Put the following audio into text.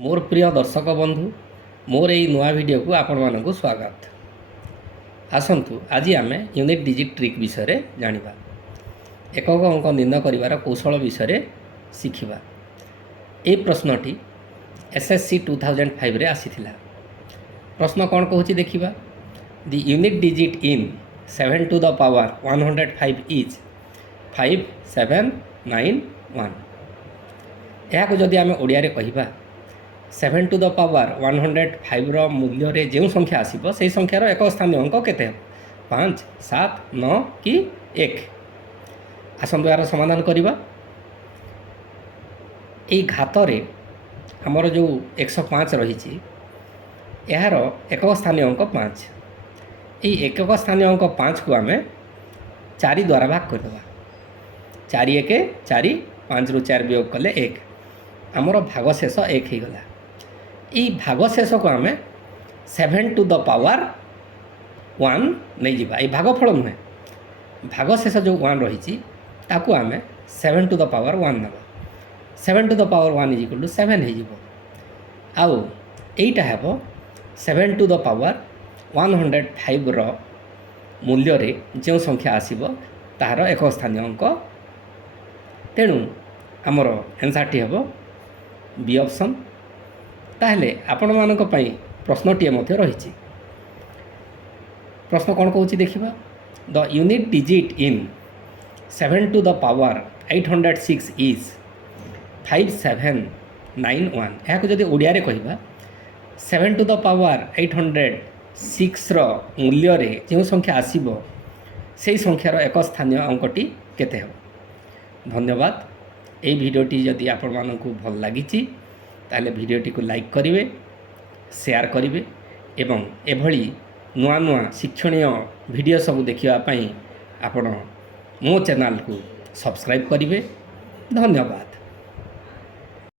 मोर प्रिय दर्शक बंधु मोर यही नुआ वीडियो को आपण मानक स्वागत। आसतु आज आम यूनिट डिजिट ट्रिक विषय जानिबा, एकक अंक निर्णय करिवार कौशल विषय शिखिबा। ए प्रश्नटी एसएससी 2005 रे आसीथिला। प्रश्न कौन कहूँ देखिबा। The unit digit in 7 to the power 105 is 5791। यहाँ जदि आम ओडिया रे कहिबा 7 to the power 105 रो मूल्य रे जो संख्या आसीबो से संख्यार एक स्थानीय अंक केते 5 7 9 कि 1। आसंतु यार समाधान करिबा। एई घात रे हमर जो 105 रही यार एक स्थानीय अंक 5। ये एकक स्थानीय अंक 5 को आम 4 द्वारा भाग करदेवा। 4 1 4 5 रु 4 वियोग कले 1 आमर भागशेष 1 हो गला। ये भागशेष को आम 7 to the power 1 नहीं जावा। ये भागफल नुहे, भागशेष जो 1 रही ताकू आम 7 to the power 1 ना। 7 to the power 1 is equal to 7 हो। आउ एटा हेबो 7 to the power 105 रो मूल्य रे जो संख्या आसीबो तार एक स्थानीय अंक। तेणु आमर आंसर टी हेबो बी ऑप्शन। ताहले आपण मानक पई प्रश्नटीए मध्य रही। प्रश्न कौन कहूँ देखिबा। The unit digit in 7 to the power 806 is 5791। यहाँ जदि ओडिया रे कहिबा 7 to the power 806 रो मूल्य रे जो संख्या आसीबो से संख्यार एक स्थानीय अंकटी केते हो। धन्यवाद। ये भिडियोटी जदि आपण मानकु भल लागिछि ताले भिडियोटी को लाइक करिवे, शेयर करिवे एवं एभली नुआ नुआ शिक्षणीय भिडियो सब देखिबा पई आपण मो चैनल को सब्सक्राइब करिवे। धन्यवाद।